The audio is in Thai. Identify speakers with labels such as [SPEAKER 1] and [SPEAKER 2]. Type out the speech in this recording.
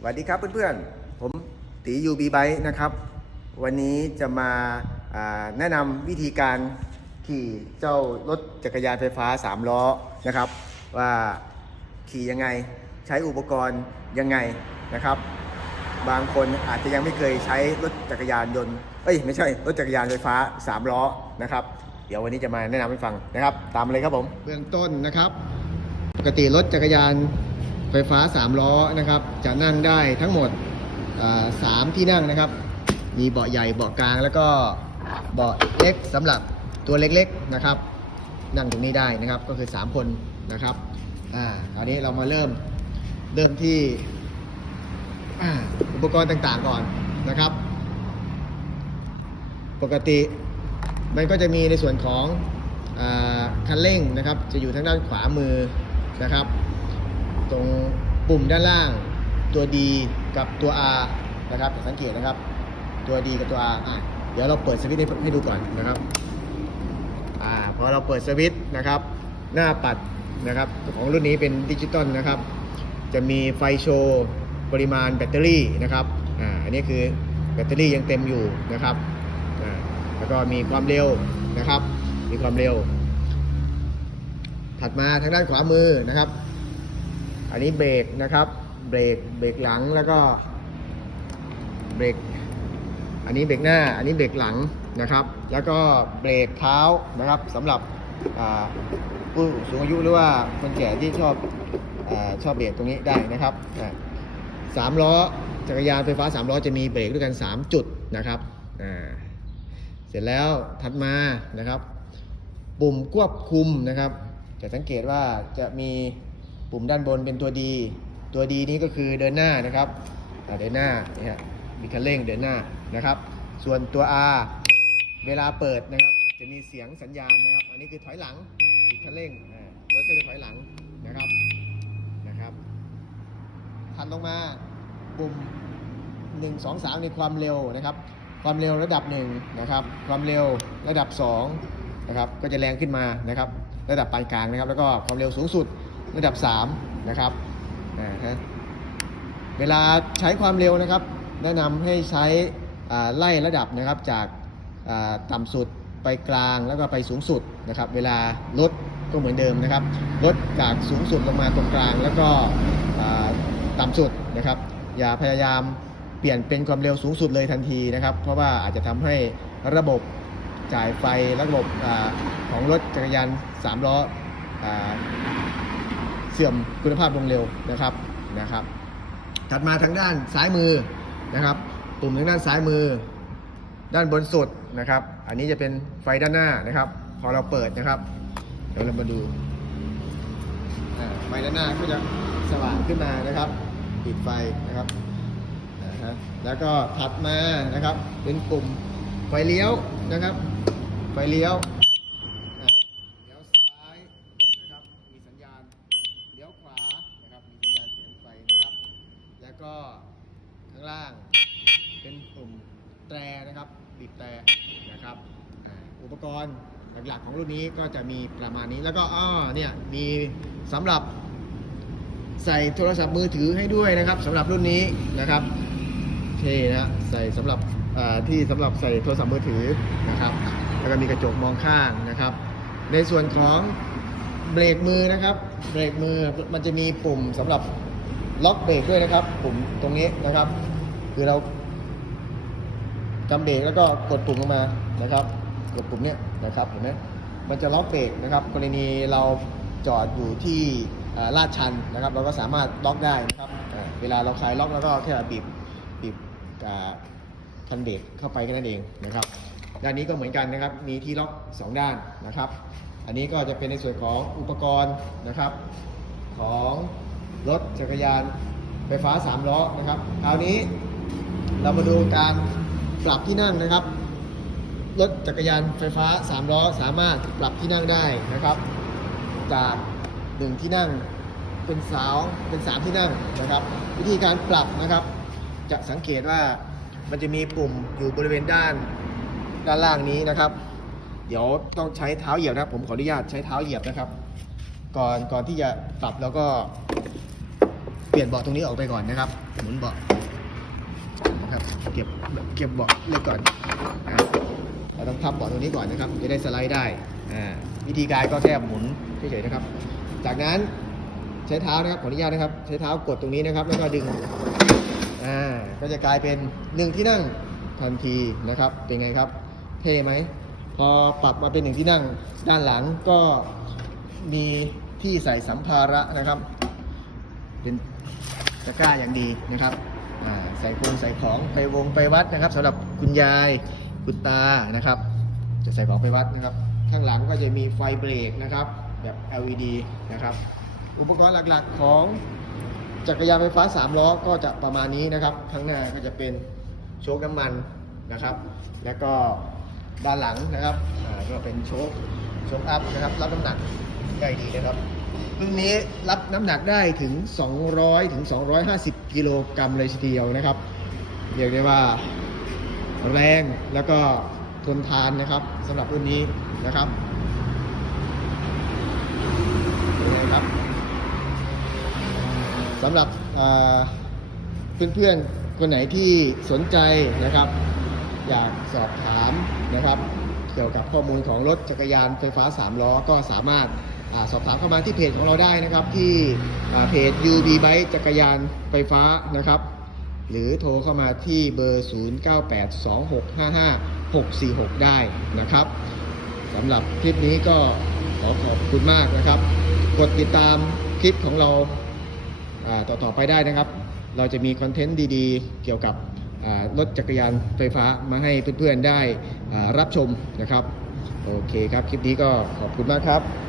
[SPEAKER 1] สวัสดีครับเพื่อนๆ ผมตียูบีไบนะครับ วันนี้จะมาาแนะนำวิธีการขี่เจ้ารถจักรยานไฟฟ้า 3 ล้อนะครับ ว่าขี่ยังไงใช้อุปกรณ์ยังไงนะครับ บางคนอาจจะยังไม่เคยใช้รถจักรยานยนต์เอ้ยไม่ใช่รถจักรยานไฟฟ้า 3 ล้อนะครับ เดี๋ยววันนี้จะมาแนะนำให้ฟังนะครับ ตามมาเลยครับผม เบื้องต้นนะครับ ปกติรถจักรยาน ไฟฟ้า 3 ล้อนะครับ จะนั่งได้ทั้งหมดอ่าสามที่นั่งนะครับ มีเบาะใหญ่เบาะกลางแล้วก็เบาะเล็กสำหรับตัวเล็กๆนะครับ นั่งตรงนี้ได้นะครับก็คือ 3 คนนะครับอ่าคราวนี้เรามาเริ่มเริ่มที่อุปกรณ์ต่างๆก่อนนะครับ ปกติมันก็จะมีในส่วนของอคันเร่งนะครับ จะอยู่ทางด้านขวามือนะครับ ตรงปุ่มด้านล่างตัว D กับตัว R นะครับสังเกตนะครับ ตัว D กับตัว R อะเดี๋ยวเราเปิดสวิตช์ให้ให้ดูก่อนนะครับอ่าพอเราเปิดสวิตช์นะครับ หน้าปัดนะครับของรุ่นนี้เป็นดิจิตอลนะครับ จะมีไฟโชว์ปริมาณแบตเตอรี่นะครับอ่าอันนี้คือแบตเตอรี่ยังเต็มอยู่นะครับอ่าแล้วก็มีความเร็วนะครับ มีความเร็ว ถัดมาทางด้านขวามือนะครับ อันนี้เบรกนะครับ เบรกเบรกหลังแล้วก็เบรกอันนี้เบรกหน้า อันนี้เบรกหลังนะครับ แล้วก็เบรกเท้านะครับสำหรับผู้สูงอายุหรือว่าคนแก่ที่ชอบอชอบเบรกตรงนี้ได้นะครับสามล้อจักรยานไฟฟ้าสามล้อจะมีเบรกด้วยกัน 3 จุดนะครับเสร็จแล้วถัดมานะครับ ปุ่มควบคุมนะครับ จะสังเกตว่าจะมี ปุ่มด้านบนเป็นตัวดีตัวดีนี้ก็คือเดินหน้านะครับเดินหน้านี่ฮะมีคันเร่งเดินหน้านะครับ ส่วนตัว R เวลาเปิดนะครับ จะมีเสียงสัญญาณนะครับ อันนี้คือถอยหลังปิดคันเร่งรถก็จะถอยหลังนะครับนะครับถัดลงมาปุ่ม1 2 3ในความเร็วนะครับ ความเร็วระดับ1นะครับ ความเร็วระดับ2นะครับ ก็จะแรงขึ้นมานะครับ ระดับปานกลางนะครับ แล้วก็ความเร็วสูงสุด ระดับ 3 นะครับอ่าฮะเวลาใช้ความเร็วนะครับ แนะนำให้ใช้ไล่ระดับนะครับจากต่ำสุดไปกลางแล้วก็ไปสูงสุดนะครับ เวลาลดก็เหมือนเดิมนะครับ ลดจากสูงสุดลงมาตรงกลางแล้วก็ต่ำสุดนะครับ อย่าพยายามเปลี่ยนเป็นความเร็วสูงสุดเลยทันทีนะครับ เพราะว่าอาจจะทำให้ระบบจ่ายไฟระบบอของรถจักรยาน3ล้ออ เสื่อมคุณภาพลงเร็วนะครับนะครับ ถัดมาทางด้านซ้ายมือนะครับปุ่มทางด้านซ้ายมือ ด้านบนสุดนะครับ อันนี้จะเป็นไฟด้านหน้านะครับ พอเราเปิดนะครับ เดี๋ยวเรามาดูไฟด้านหน้าก็จะสว่างขึ้นมานะครับปิดไฟนะครับนะฮะแล้วก็ถัดมานะครับ เป็นปุ่มไฟเลี้ยวนะครับ ไฟเลี้ยวอ่าเลี้ยวซ้ายนะครับ มีสัญญาณ เลี้ยวขวานะครับ มีสัญญาณเสียงไฟนะครับ แล้ว ก็ข้างล่างเป็นปุ่มแตรนะครับบีบแตรนะครับอุปกรณ์หลักๆของรุ่นนี้ก็จะมีประมาณนี้แล้วก็อ้อเนี่ยมีสำหรับใส่โทรศัพท์มือถือให้ด้วยนะครับสำหรับรุ่นนี้นะครับเท่นะใส่สำหรับที่สำหรับใส่โทรศัพท์มือถือนะครับ แล้วก็มีกระจกมองข้างนะครับ ในส่วนของเบรกมือนะครับ เบรกมือมันจะมีปุ่มสำหรับ ล็อกเบรกด้วยนะครับ ปุ่มตรงนี้นะครับ คือเรากำเบรกแล้วก็กดปุ่มลงมานะครับ กดปุ่มเนี้ยนะครับเห็นไหมมันจะล็อกเบรกนะครับ กรณีเราจอดอยู่ที่ลาดชันนะครับ เราก็สามารถล็อกได้นะครับเวลาเราคลายล็อกแล้วก็แค่บีบบีบคันเบรกเข้าไปแค่นั้นเองนะครับ ด้านนี้ก็เหมือนกันนะครับ มีที่ล็อก 2 ด้านนะครับ อันนี้ก็จะเป็นในส่วนของอุปกรณ์นะครับของ รถจักรยานไฟฟ้า 3 ล้อนะครับคราวนี้เรามาดูการปรับที่นั่งนะครับ รถจักรยานไฟฟ้า 3 ล้อสามารถปรับที่นั่งได้นะครับ จาก 1 ที่นั่งเป็นสาวเป็น 3 ที่นั่งนะครับ วิธีการปรับนะครับ จะสังเกตว่ามันจะมีปุ่มอยู่บริเวณด้านด้านล่างนี้นะครับ เดี๋ยวต้องใช้เท้าเหยียบนะครับ ผมขออนุญาตใช้เท้าเหยียบนะครับ ก่อนก่อนที่จะปรับแล้วก็ เปลี่ยนเบาะตรงนี้ออกไปก่อนนะครับ หมุนเบาะนะครับ เก็บเก็บเบาะเล็กก่อนเราต้องพับเบาะตรงนี้ก่อนนะครับ จะได้สไลด์ได้อ่าวิธีการก็แค่หมุนเฉยๆนะครับ จากนั้นใช้เท้านะครับขออนุญาตนะครับ ใช้เท้ากดตรงนี้นะครับ แล้วก็ดึงอ่าก็จะกลายเป็นหนึ่งที่นั่งทันทีนะครับ เป็นไงครับ เท่ไหมพอปรับมาเป็นหนึ่งที่นั่งด้านหลังก็มีที่ใส่สัมภาระนะครับ เป็น ตะกร้าอย่างดีนะครับใส่คงใส่ของไปวงไปวัดนะครับสำหรับคุณยายคุณตานะครับ จะใส่ของไปวัดนะครับ ข้างหลังก็จะมีไฟเบรกนะครับ แบบ LED นะครับ อุปกรณ์หลักๆของจักรยานไฟฟ้า 3 ล้อก็จะประมาณนี้นะครับ ข้างหน้าก็จะเป็นโชคน้ำมันนะครับ แล้วก็ด้านหลังนะครับก็เป็นโชคโชคอัพนะครับรับน้ำหนักได้ดีนะครับ รุ่นนี้รับน้ำหนักได้ถึง 200 ถึง 250 กิโลกรัมเลยทีเดียวนะครับ เรียกได้ว่าแรงแล้วก็ทนทานนะครับสำหรับรุ่นนี้นะครับนไงครับสำหรับเพื่อนๆ คนไหนที่สนใจนะครับ อยากสอบถามนะครับ เกี่ยวกับข้อมูลของรถจักรยานไฟฟ้า 3 ล้อก็สามารถ สอบถามเข้ามาที่เพจของเราได้นะครับ ที่เพจ UB Bike จักรยานไฟฟ้านะครับ หรือโทรเข้ามาที่เบอร์ 0982655646 ได้นะครับสำหรับคลิปนี้ก็ขอขอบคุณมากนะครับ กดติดตามคลิปของเราอ่าต่อๆไปได้นะครับ เราจะมีคอนเทนต์ดีๆ เกี่ยวกับรถจักรยานไฟฟ้ามาให้เพื่อนๆได้รับชมนะครับ โอเคครับ คลิปนี้ก็ขอบคุณมากครับ